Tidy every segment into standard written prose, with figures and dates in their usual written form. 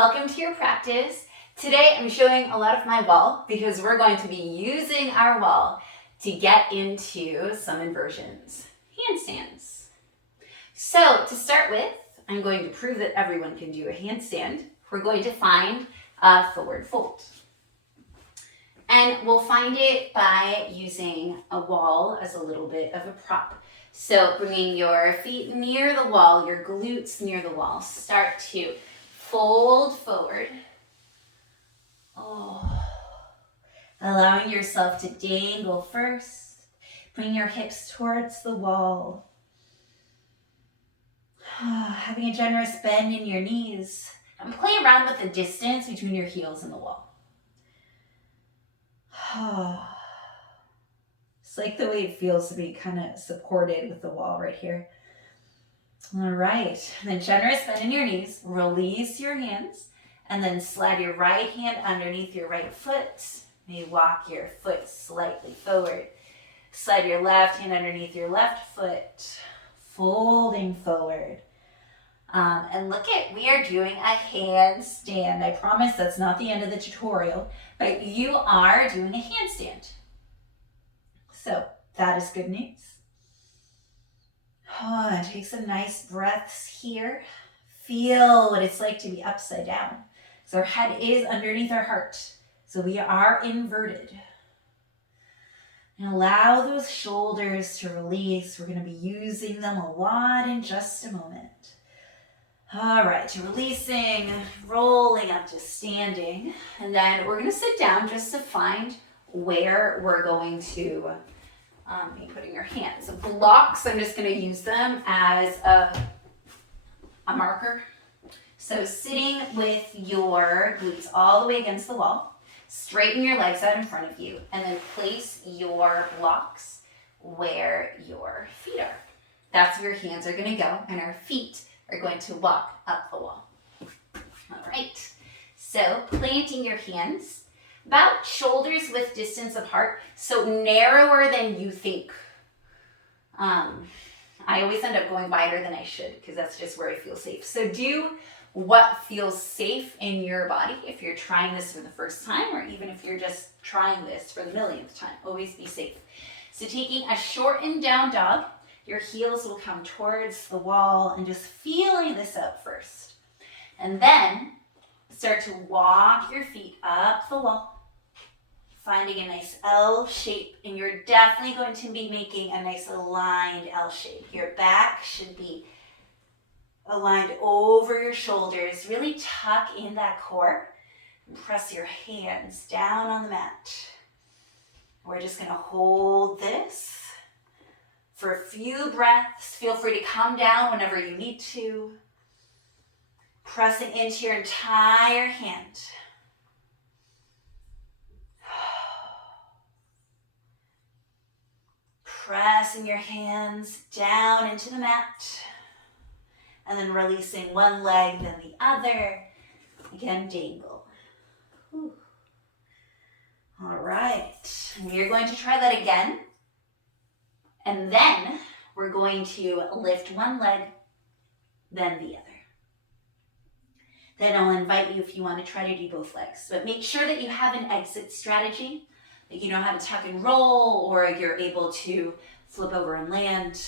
welcome to your practice. Today I'm showing a lot of my wall because we're going to be using our wall to get into some inversions, handstands. So to start with, I'm going to prove that everyone can do a handstand. We're going to find a forward fold. And we'll find it by using a wall as a little bit of a prop. So bringing your feet near the wall, your glutes near the wall. Start to fold forward. Allowing yourself to dangle first. Bring your hips towards the wall. Having a generous bend in your knees. And play around with the distance between your heels and the wall. It's like the way it feels to be kind of supported with the wall right here. All right, then generous bend in your knees, release your hands, and then slide your right hand underneath your right foot. Maybe walk your foot slightly forward. Slide your left hand underneath your left foot, folding forward. And look at, we are doing a handstand. I promise that's not the end of the tutorial, but you are doing a handstand. So that is good news. Take some nice breaths here. Feel what it's like to be upside down. So our head is underneath our heart. So we are inverted. And allow those shoulders to release. We're going to be using them a lot in just a moment. All right, releasing, rolling up to standing. And then we're going to sit down just to find where we're going to be putting your hands. So blocks, I'm just going to use them as a marker. So sitting with your glutes all the way against the wall, straighten your legs out in front of you, and then place your blocks where your feet are. That's where your hands are going to go, and our feet are going to walk up the wall. All right, so planting your hands about shoulders width distance apart, so narrower than you think. I always end up going wider than I should because that's just where I feel safe. So do what feels safe in your body if you're trying this for the first time, or even if you're just trying this for the millionth time. Always be safe. So taking a shortened down dog, your heels will come towards the wall and just feeling this out first. And then start to walk your feet up the wall, finding a nice L shape, and you're definitely going to be making a nice aligned L shape. Your back should be aligned over your shoulders. Really tuck in that core and press your hands down on the mat. We're just going to hold this for a few breaths. Feel free to come down whenever you need to. Pressing into your entire hand. Pressing your hands down into the mat. And then releasing one leg, then the other. Again, dangle. Whew. All right. We're going to try that again. And then we're going to lift one leg, then the other. Then I'll invite you if you want to try to do both legs. But make sure that you have an exit strategy, that you know how to tuck and roll, or you're able to flip over and land.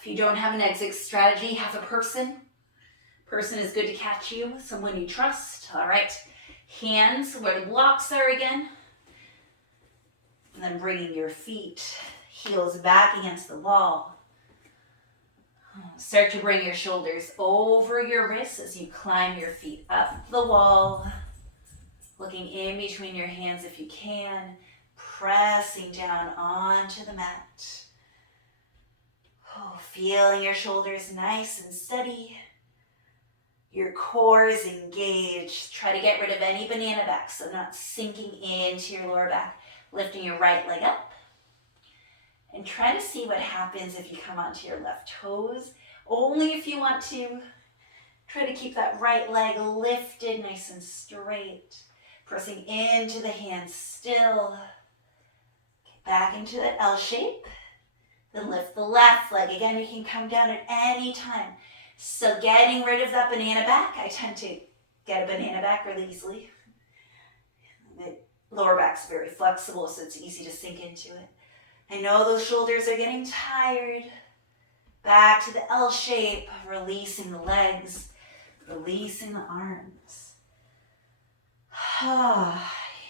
If you don't have an exit strategy, have a person. Person is good to catch you, someone you trust. All right, hands where the blocks are again. And then bringing your feet, heels back against the wall. Start to bring your shoulders over your wrists as you climb your feet up the wall. Looking in between your hands if you can. Pressing down onto the mat. Feeling your shoulders nice and steady. Your core is engaged. Try to get rid of any banana back, so not sinking into your lower back. Lifting your right leg up. And try to see what happens if you come onto your left toes. Only if you want to. Try to keep that right leg lifted nice and straight. Pressing into the hands still. Back into that L shape. Then lift the left leg. Again, you can come down at any time. So getting rid of that banana back. I tend to get a banana back really easily. The lower back's very flexible, so it's easy to sink into it. I know those shoulders are getting tired. Back to the L shape, releasing the legs, releasing the arms.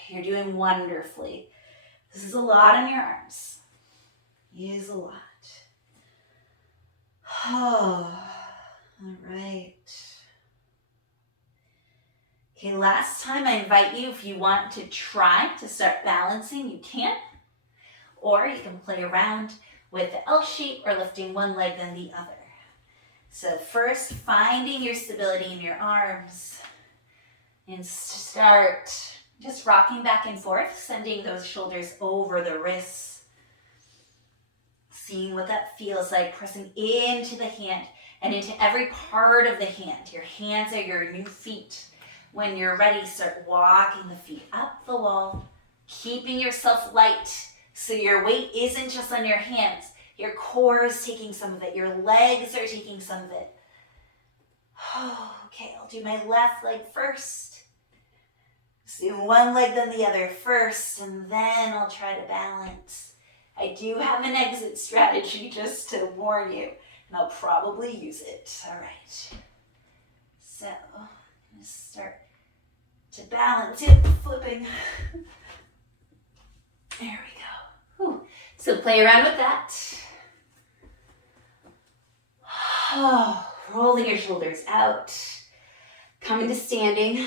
You're doing wonderfully. This is a lot on your arms. It is a lot. All right. Okay, last time I invite you, if you want to try to start balancing, you can. Or you can play around with the L shape or lifting one leg then the other. So first, finding your stability in your arms. And start just rocking back and forth, sending those shoulders over the wrists. Seeing what that feels like, pressing into the hand and into every part of the hand. Your hands are your new feet. When you're ready, start walking the feet up the wall, keeping yourself light so your weight isn't just on your hands. Your core is taking some of it. Your legs are taking some of it. Okay, I'll do my left leg first. Just do one leg then the other first, and then I'll try to balance. I do have an exit strategy just to warn you, and I'll probably use it. All right. So, I'm going to start to balance it, flipping. There we go. Whew. So play around with that. Rolling your shoulders out. Come into standing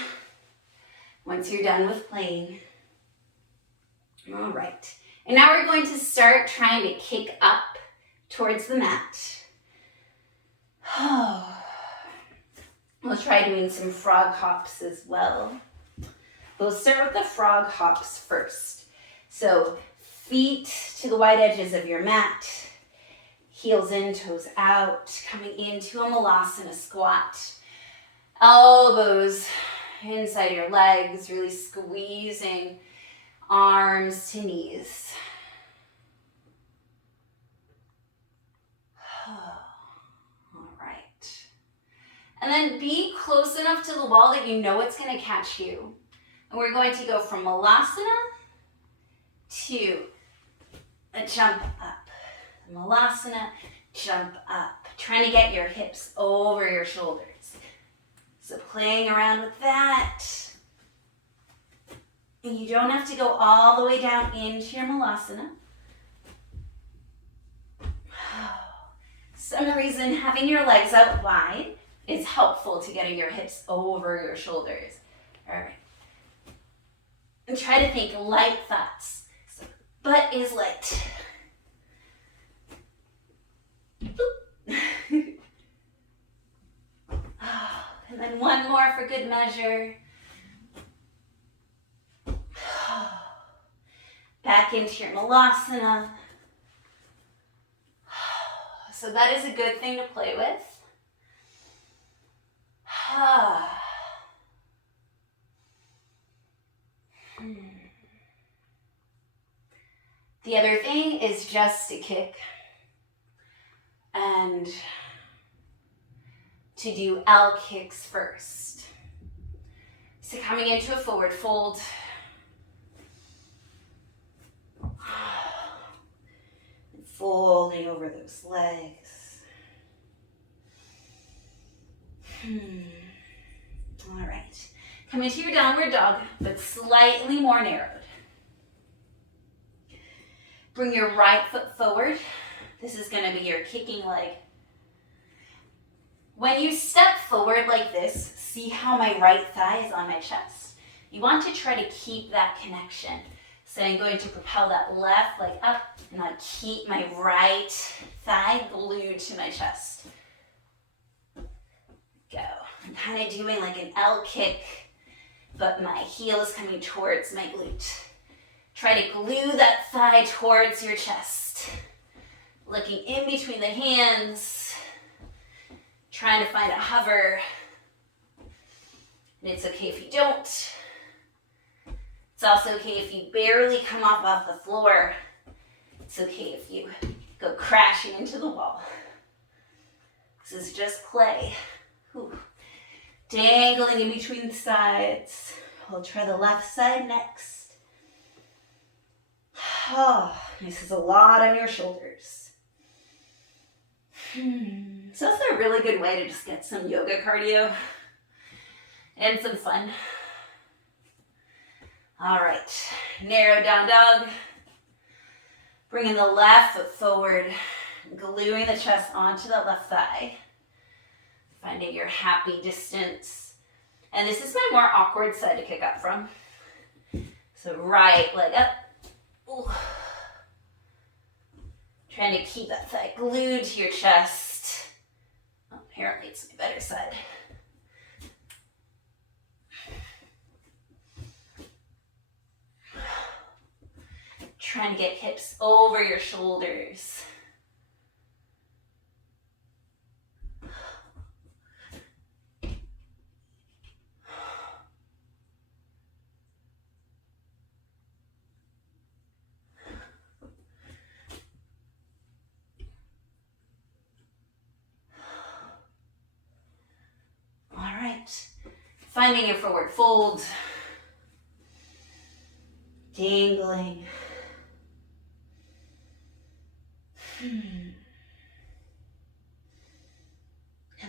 once you're done with playing. All right. And now we're going to start trying to kick up towards the mat. We'll try doing some frog hops as well. We'll start with the frog hops first. So feet to the wide edges of your mat, heels in, toes out, coming into a malasana squat. Elbows inside your legs, really squeezing arms to knees. All right. And then be close enough to the wall that you know it's going to catch you. And we're going to go from malasana to a jump up. Malasana, jump up. Trying to get your hips over your shoulders. So playing around with that. And you don't have to go all the way down into your malasana. Some reason having your legs out wide is helpful to getting your hips over your shoulders. All right. And try to think light thoughts. So butt is light. And then one more for good measure. Back into your malasana. So that is a good thing to play with. The other thing is just to kick and to do L kicks first. So coming into a forward fold. Folding over those legs. All right. Come into your downward dog, but slightly more narrowed. Bring your right foot forward. This is going to be your kicking leg. When you step forward like this, see how my right thigh is on my chest. You want to try to keep that connection. So I'm going to propel that left leg up and I'll keep my right thigh glued to my chest. Go. I'm kind of doing like an L kick, but my heel is coming towards my glute. Try to glue that thigh towards your chest. Looking in between the hands. Trying to find a hover. And it's okay if you don't. It's also okay if you barely come up off the floor. It's okay if you go crashing into the wall. This is just play. Whew. Dangling in between the sides. We'll try the left side next. Oh, this is a lot on your shoulders. It's also a really good way to just get some yoga cardio and some fun. All right, narrow down dog. Bringing the left foot forward, gluing the chest onto the left thigh. Finding your happy distance. And this is my more awkward side to kick up from. So right leg up. Ooh. Trying to keep that thigh glued to your chest. Oh, apparently it's my better side. Trying to get hips over your shoulders. All right, finding your forward fold, dangling. And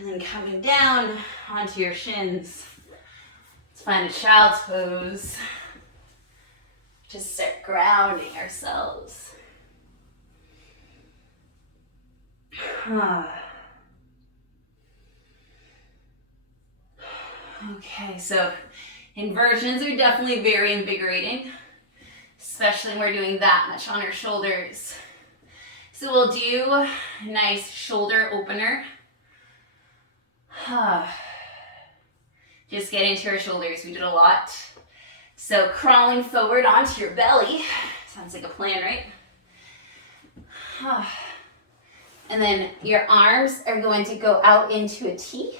then coming down onto your shins. Let's find a child's pose. Just start grounding ourselves. Okay, so inversions are definitely very invigorating, especially when we're doing that much on our shoulders. So we'll do a nice shoulder opener. Just get into our shoulders. We did a lot. So crawling forward onto your belly. Sounds like a plan, right? And then your arms are going to go out into a T.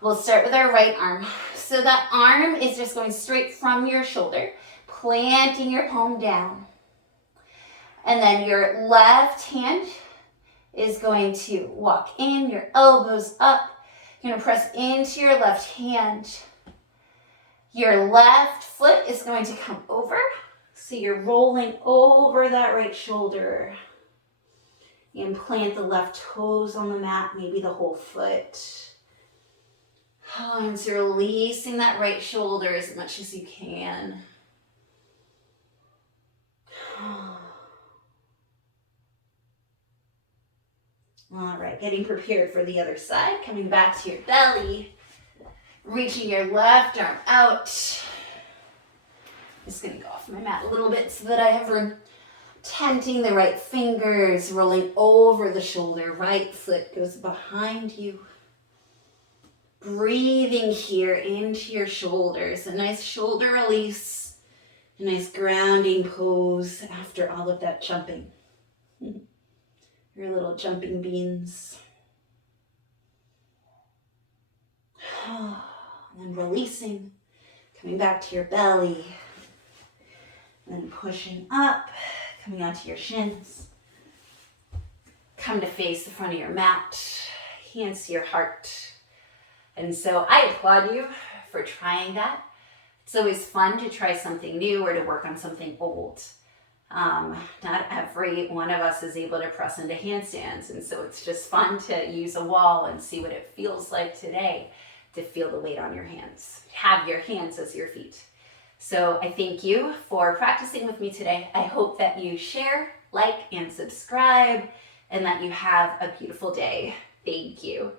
We'll start with our right arm. So that arm is just going straight from your shoulder, planting your palm down. And then your left hand is going to walk in, your elbows up. You're gonna press into your left hand. Your left foot is going to come over. So you're rolling over that right shoulder. And plant the left toes on the mat, maybe the whole foot. And so releasing that right shoulder as much as you can. All right, getting prepared for the other side. Coming back to your belly. Reaching your left arm out. Just gonna go off my mat a little bit so that I have room. Tenting the right fingers, rolling over the shoulder. Right foot goes behind you. Breathing here into your shoulders. A nice shoulder release. A nice grounding pose after all of that jumping. Your little jumping beans. And then releasing, coming back to your belly. And then pushing up, coming onto your shins. Come to face the front of your mat, hands to your heart. And so I applaud you for trying that. It's always fun to try something new or to work on something old. Not every one of us is able to press into handstands, and so it's just fun to use a wall and see what it feels like today to feel the weight on your hands. Have your hands as your feet. So I thank you for practicing with me today. I hope that you share, like, and subscribe, and that you have a beautiful day. Thank you.